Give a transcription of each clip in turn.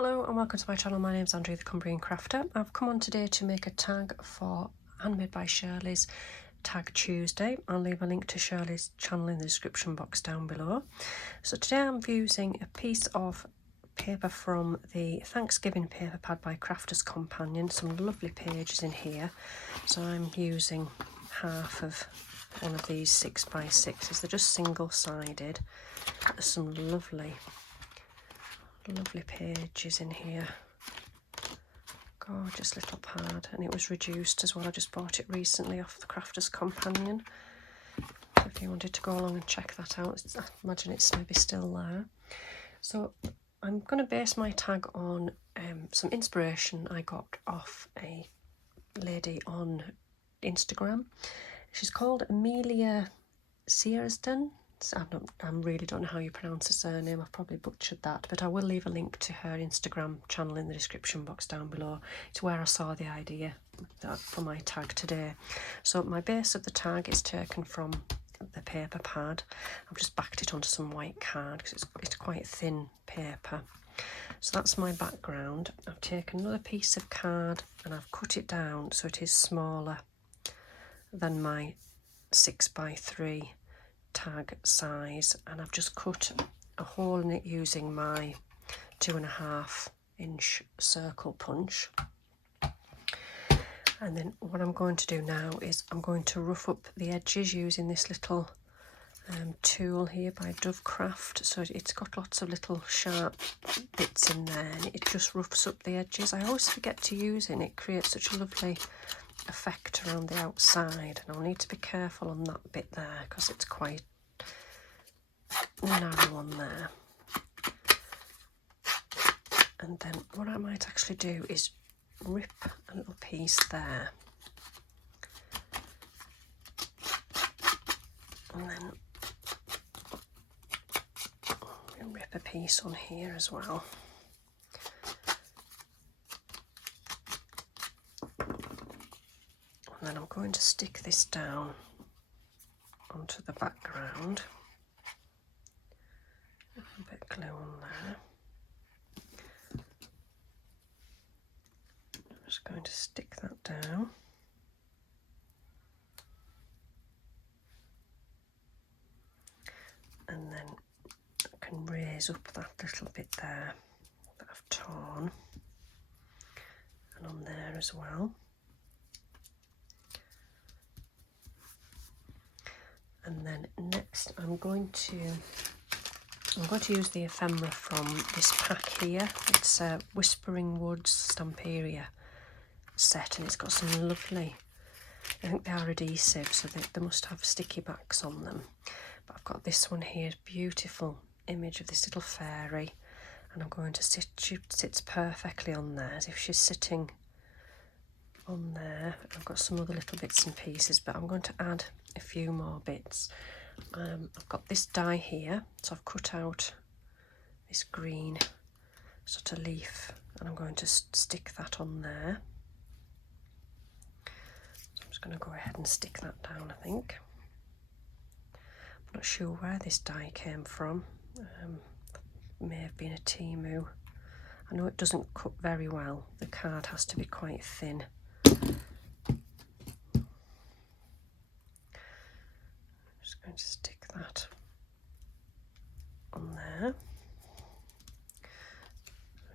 Hello and welcome to my channel. My name's Andrea the Cumbrian Crafter. I've come on today to make a tag for Handmade by Shirley's Tag Tuesday. I'll leave a link to Shirley's channel in the description box down below. So today I'm using a piece of paper from the Thanksgiving paper pad by Crafter's Companion. Some lovely pages in here. So I'm using half of one of these 6x6s. They're just single-sided. There's some lovely pages in here. Gorgeous little pad, and it was reduced as well. I just bought it recently off the Crafter's Companion. If you wanted to go along and check that out, I imagine it's maybe still there. So I'm going to base my tag on some inspiration I got off a lady on Instagram. She's called Amelia Searsden. I really don't know how you pronounce her surname. I've probably butchered that, but I will leave a link to her Instagram channel in the description box down below. It's where I saw the idea for my tag today. So my base of the tag is taken from the paper pad. I've just backed it onto some white card because it's quite thin paper. So that's my background. I've taken another piece of card and I've cut it down so it is smaller than my 6x3 tag size, and I've just cut a hole in it using my 2.5-inch circle punch. And then what I'm going to do now is I'm going to rough up the edges using this little tool here by Dovecraft. So it's got lots of little sharp bits in there and it just roughs up the edges. I always forget to use it and it creates such a lovely effect around the outside, and I'll need to be careful on that bit there because it's quite narrow on there. And then what I might actually do is rip a little piece there and then rip a piece on here as well. And then I'm going to stick this down onto the background. A bit of glue on there. I'm just going to stick that down. And then I can raise up that little bit there that I've torn. And on there as well. And then next I'm going to use the ephemera from this pack here. It's a Whispering Woods Stamperia set, and it's got some lovely, I think they are adhesive, so they must have sticky backs on them. But I've got this one here, beautiful image of this little fairy, and I'm going to she sits perfectly on there as if she's sitting on there. I've got some other little bits and pieces, but I'm going to add a few more bits. I've got this die here, so I've cut out this green sort of leaf and I'm going to stick that on there. So I'm just going to go ahead and stick that down, I think. I'm not sure where this die came from. It may have been a Temu. I know it doesn't cut very well. The card has to be quite thin. Just going to stick that on there.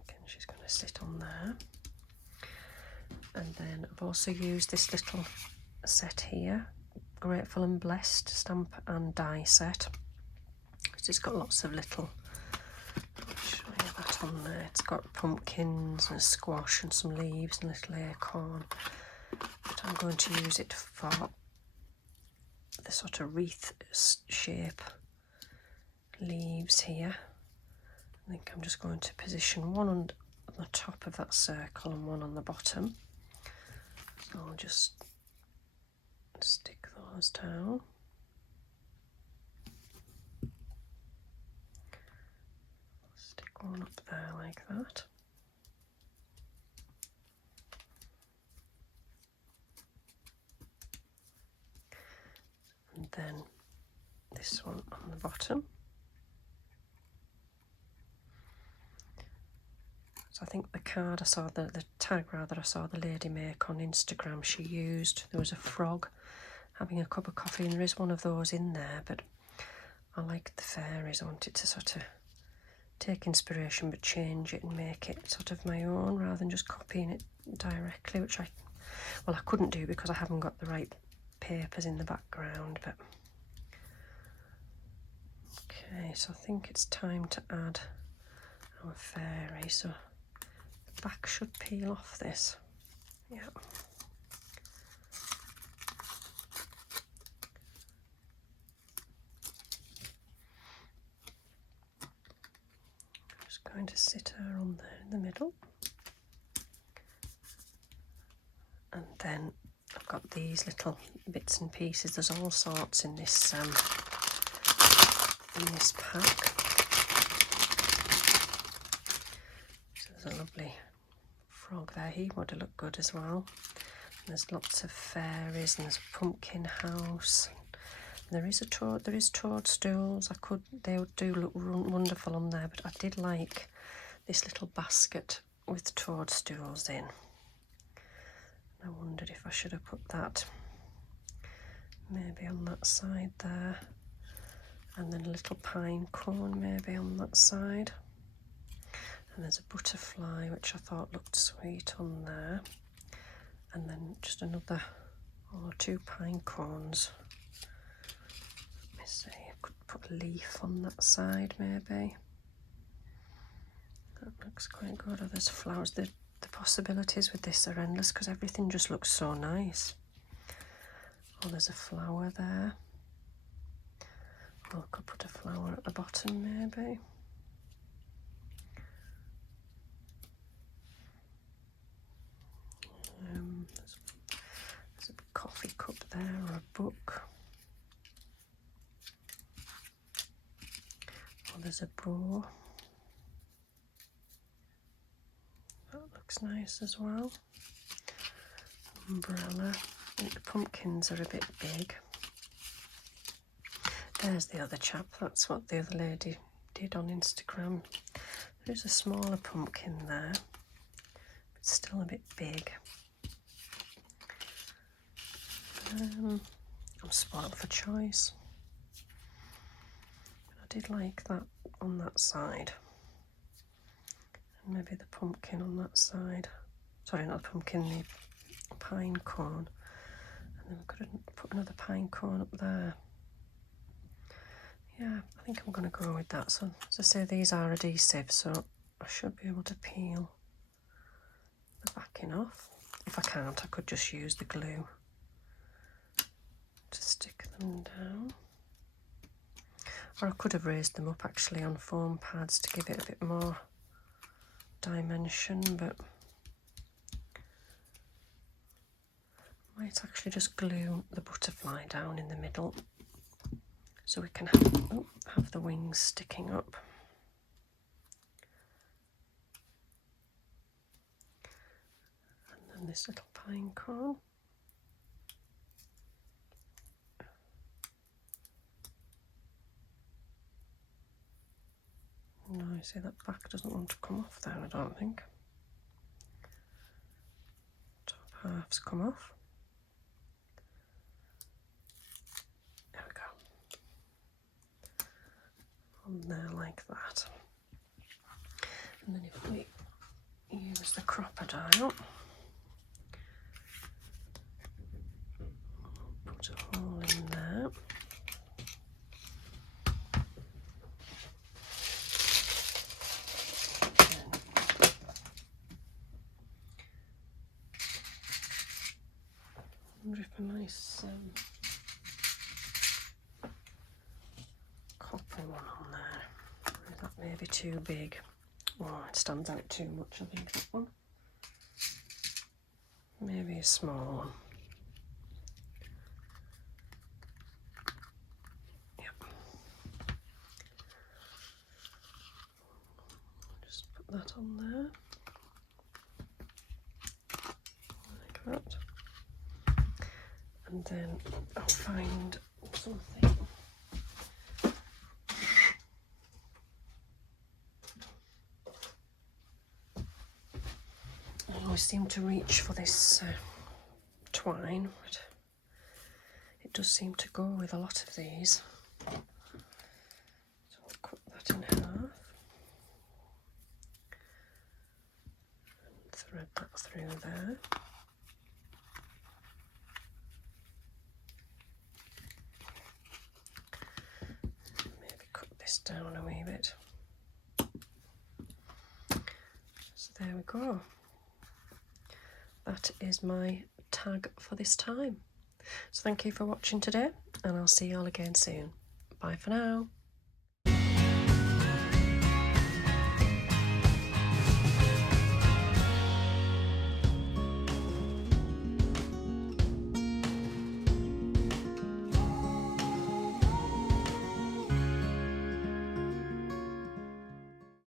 Again, she's going to sit on there. And then I've also used this little set here, Grateful and Blessed stamp and die set. It's got lots of little, I'll show you that on there. It's got pumpkins and a squash and some leaves and a little acorn. But I'm going to use it for the sort of wreath shape leaves here. I think I'm just going to position one on the top of that circle and one on the bottom. So I'll just stick those down. Stick one up there like that. And then this one on the bottom. So I think the card I saw, the tag rather, I saw the lady make on Instagram, she used, there was a frog having a cup of coffee, and there is one of those in there, but I liked the fairies. I wanted to sort of take inspiration but change it and make it sort of my own rather than just copying it directly, which I couldn't do because I haven't got the right papers in the background. But okay, so I think it's time to add our fairy. So the back should peel off this. Yeah. Just going to sit her on there in the middle. And then I've got these little bits and pieces. There's all sorts in this pack. So there's a lovely frog there. He would have looked good as well. And there's lots of fairies, and there's a pumpkin house. And there is toadstools. They do look wonderful on there, but I did like this little basket with toadstools in. I wondered if I should have put that maybe on that side there, and then a little pine cone maybe on that side. And there's a butterfly which I thought looked sweet on there, and then just another or 2 pine cones. Let me see, I could put a leaf on that side maybe. That looks quite good. Oh, there's flowers. The possibilities with this are endless because everything just looks so nice. Oh, there's a flower there. Oh, I could put a flower at the bottom maybe. There's a coffee cup there, or a book. Oh, there's a bow. That looks nice as well. Umbrella. I think the pumpkins are a bit big. There's the other chap. That's what the other lady did on Instagram. There's a smaller pumpkin there, but still a bit big. I'm spoiled for choice. I did like that on that side. And maybe the pumpkin on that side. Sorry, not the pumpkin, the pine cone. And then we could put another pine cone up there. Yeah, I think I'm going to go with that. So, as I say, these are adhesive, so I should be able to peel the backing off. If I can't, I could just use the glue to stick them down. Or I could have raised them up actually on foam pads to give it a bit more dimension, but I might actually just glue the butterfly down in the middle so we can have the wings sticking up. And then this little pine cone. No, you see that back doesn't want to come off there, I don't think. Top half's come off. There we go. On there like that. And then if we use the crocodile, put a hole in there. I wonder if a nice copper one on there. Is that maybe too big? Oh, it stands out too much, I think, that one. Maybe a small one. Yep. Just put that on there. Like that. And then I'll find something. always seem to reach for this twine, but it does seem to go with a lot of these. So I'll cut that in half and thread that through there. Maybe cut this down a wee bit. So there we go. That is my tag for this time. So thank you for watching today, and I'll see you all again soon. Bye for now.